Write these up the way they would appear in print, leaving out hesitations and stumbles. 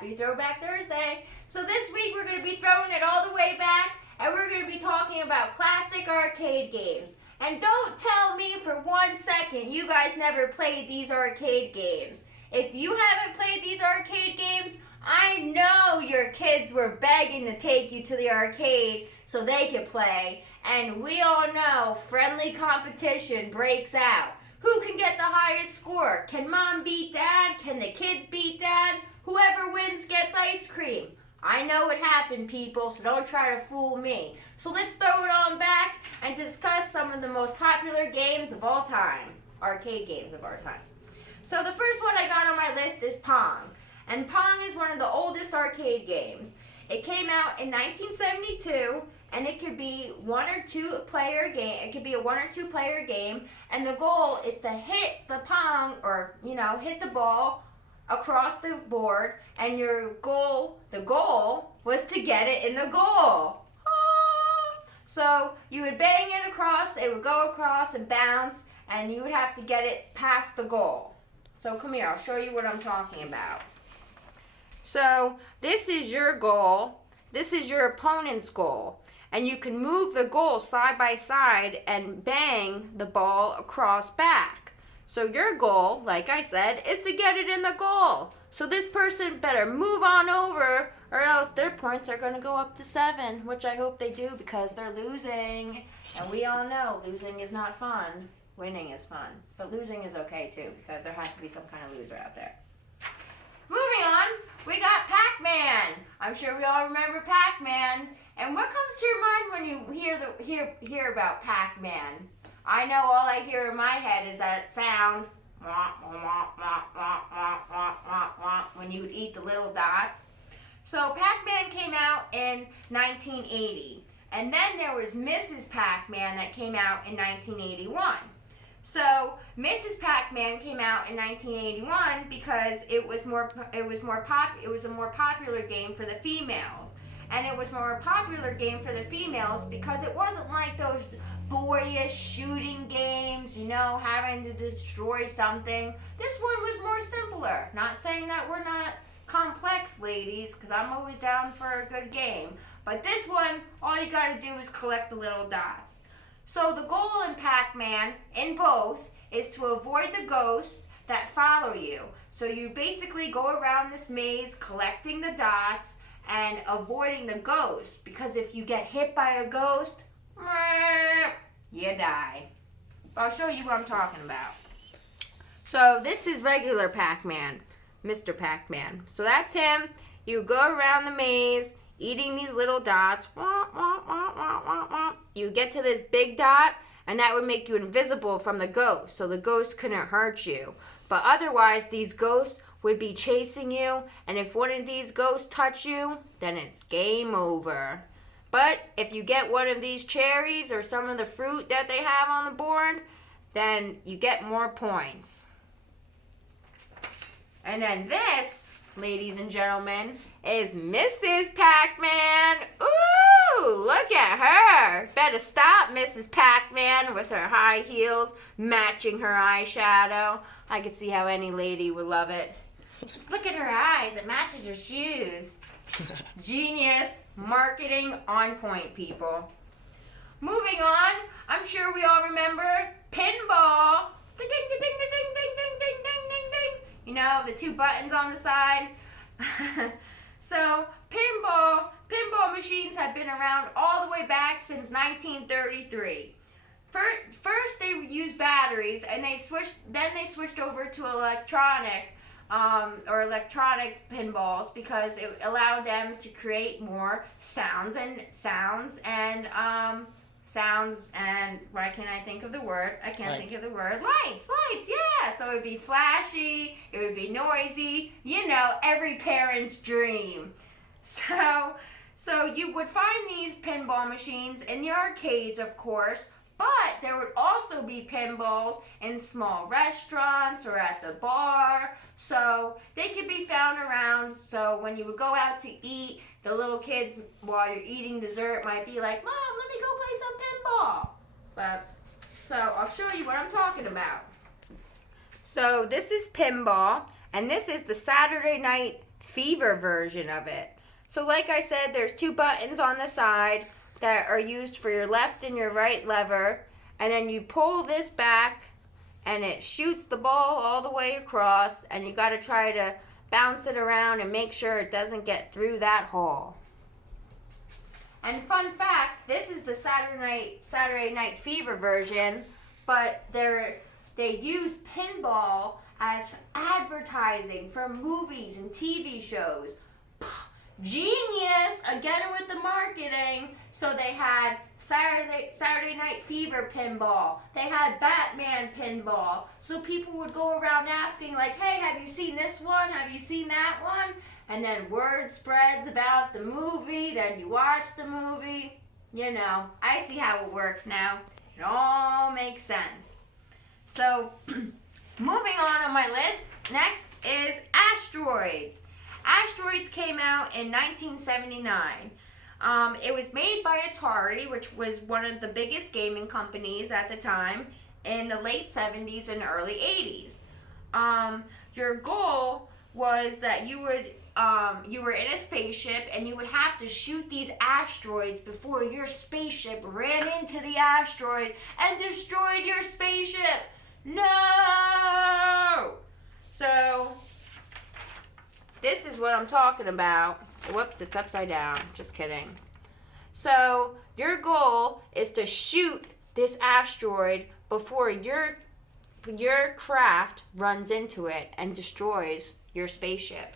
Happy Throwback Thursday. So this week we're going to be throwing it all the way back, and we're going to be talking about classic arcade games. And don't tell me for 1 second you guys never played these arcade games. If you haven't played these arcade games, I know your kids were begging to take you to the arcade so they could play. And we all know friendly competition breaks out. Who can get the highest score? Can mom beat dad? Can the kids beat dad? Whoever wins gets ice cream. I know what happened, people, so don't try to fool me. So let's throw it on back and discuss some of the most popular games of all time. Arcade games of our time. So the first one I got on my list is Pong. And Pong is one of the oldest arcade games. It came out in 1972, and it could be one or two player game. It could be a 1 or 2 player game, and the goal is to hit the Pong, or hit the ball across the board, and the goal was to get it in the goal. So you would bang it across, it would go across and bounce, and you would have to get it past the goal. So come here, I'll show you what I'm talking about. So this is your goal, this is your opponent's goal, and you can move the goal side by side and bang the ball across back. So your goal, like I said, is to get it in the goal. So this person better move on over, or else their points are going to go up to 7, which I hope they do because they're losing. And we all know losing is not fun. Winning is fun. But losing is okay too, because there has to be some kind of loser out there. Moving on, we got Pac-Man. I'm sure we all remember Pac-Man. And what comes to your mind when you hear about Pac-Man? I know all I hear in my head is that sound when you would eat the little dots. So Pac-Man came out in 1980. And then there was Mrs. Pac-Man that came out in 1981. So Mrs. Pac-Man came out in 1981 because it was a more popular game for the females. And it was a more popular game for the females because it wasn't like those boyish shooting games, having to destroy something. This one was more simpler. Not saying that we're not complex, ladies, because I'm always down for a good game. But this one, all you gotta do is collect the little dots. So the goal in Pac-Man, in both, is to avoid the ghosts that follow you. So you basically go around this maze collecting the dots and avoiding the ghosts. Because if you get hit by a ghost, you die. I'll show you what I'm talking about. So this is regular Pac-Man, Mr. Pac-Man. So that's him. You go around the maze, eating these little dots. You get to this big dot, and that would make you invisible from the ghost, so the ghost couldn't hurt you. But otherwise, these ghosts would be chasing you, and if one of these ghosts touch you, then it's game over. But if you get one of these cherries or some of the fruit that they have on the board, then you get more points. And then this, ladies and gentlemen, is Mrs. Pac-Man. Ooh, look at her. Better stop, Mrs. Pac-Man, with her high heels matching her eyeshadow. I could see how any lady would love it. Just look at her eyes. It matches her shoes. Genius marketing on point, people. Moving on, I'm sure we all remember pinball. Ding, ding, ding, ding, ding, ding, ding, ding, ding, ding. The 2 buttons on the side. So pinball machines have been around all the way back since 1933. First they used batteries, and then they switched over to electronic pinballs because it allowed them to create more sounds and why can't I think of the word? I can't think of the word. Lights, yeah. So it would be flashy, it would be noisy, every parent's dream. So you would find these pinball machines in the arcades, of course, but there would also be pinballs in small restaurants or at the bar. So they could be found around. So when you would go out to eat, the little kids, while you're eating dessert, might be like, Mom, let me go play some pinball. So I'll show you what I'm talking about. So this is pinball, And this is the Saturday Night Fever version of it. So like I said, there's 2 buttons on the side that are used for your left and your right lever. And then you pull this back and it shoots the ball all the way across. And you got to try to bounce it around and make sure it doesn't get through that hole. And fun fact, this is the Saturday Night Fever version, but they use pinball as advertising for movies and TV shows. Genius! Again with the marketing. So they had Saturday Night Fever pinball. They had Batman pinball. So people would go around asking like, hey, have you seen this one? Have you seen that one? And then word spreads about the movie. Then you watch the movie. You know, I see how it works now. It all makes sense. So, moving on my list, next is Asteroids. Asteroids came out in 1979. It was made by Atari, which was one of the biggest gaming companies at the time in the late 70s and early 80s. Your goal was that you were in a spaceship and you would have to shoot these asteroids before your spaceship ran into the asteroid and destroyed your spaceship. No! So, this is what I'm talking about. Whoops, it's upside down. Just kidding. So, your goal is to shoot this asteroid before your craft runs into it and destroys your spaceship.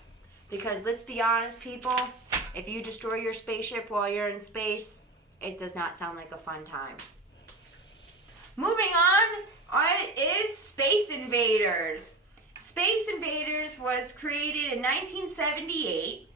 Because let's be honest, people, if you destroy your spaceship while you're in space, it does not sound like a fun time. Moving on is Space Invaders. Space Invaders was created in 1978.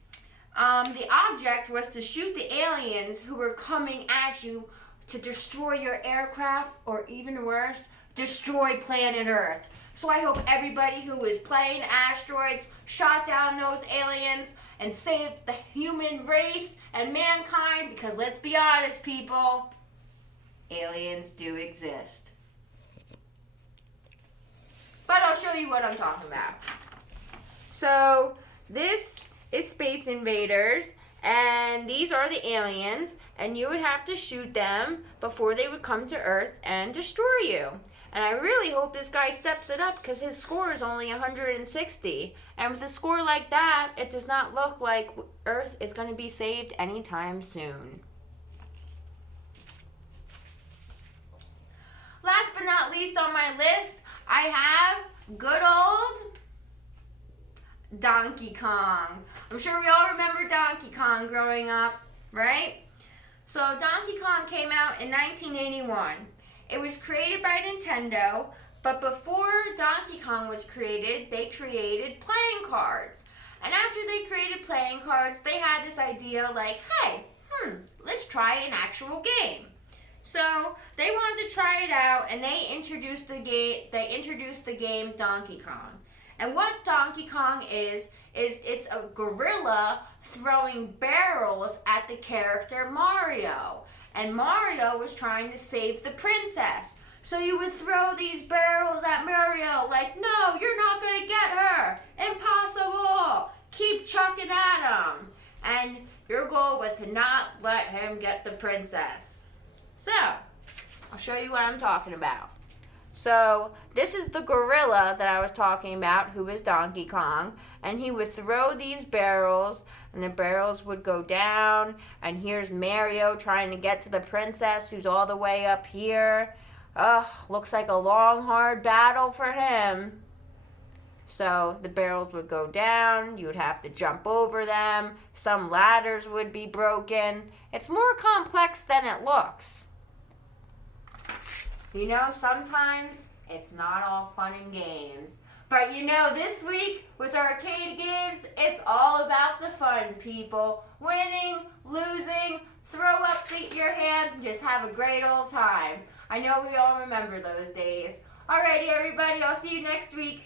The object was to shoot the aliens who were coming at you to destroy your aircraft, or even worse, destroy planet Earth. So I hope everybody who was playing Asteroids shot down those aliens and saved the human race and mankind, because let's be honest, people, aliens do exist. But I'll show you what I'm talking about. So this is Space Invaders, and these are the aliens, and you would have to shoot them before they would come to Earth and destroy you. And I really hope this guy steps it up, because his score is only 160. And with a score like that, it does not look like Earth is going to be saved anytime soon. Last but not least on my list, I have good old Donkey Kong. I'm sure we all remember Donkey Kong growing up, right? So Donkey Kong came out in 1981. It was created by Nintendo, but before Donkey Kong was created, they created playing cards. And after they created playing cards, they had this idea like, hey, let's try an actual game. So they wanted to try it out, and they introduced the game Donkey Kong. And what Donkey Kong is it's a gorilla throwing barrels at the character Mario. And Mario was trying to save the princess. So you would throw these barrels at Mario like, no, you're not going to get her. Impossible. Keep chucking at him. And your goal was to not let him get the princess. So, I'll show you what I'm talking about. So, this is the gorilla that I was talking about, who is Donkey Kong. And he would throw these barrels, and the barrels would go down. And here's Mario trying to get to the princess, who's all the way up here. Ugh, looks like a long, hard battle for him. So, the barrels would go down. You would have to jump over them. Some ladders would be broken. It's more complex than it looks. You know, sometimes it's not all fun and games. But you know, this week with arcade games, it's all about the fun, people. Winning, losing, throw up your hands and just have a great old time. I know we all remember those days. Alrighty, everybody, I'll see you next week.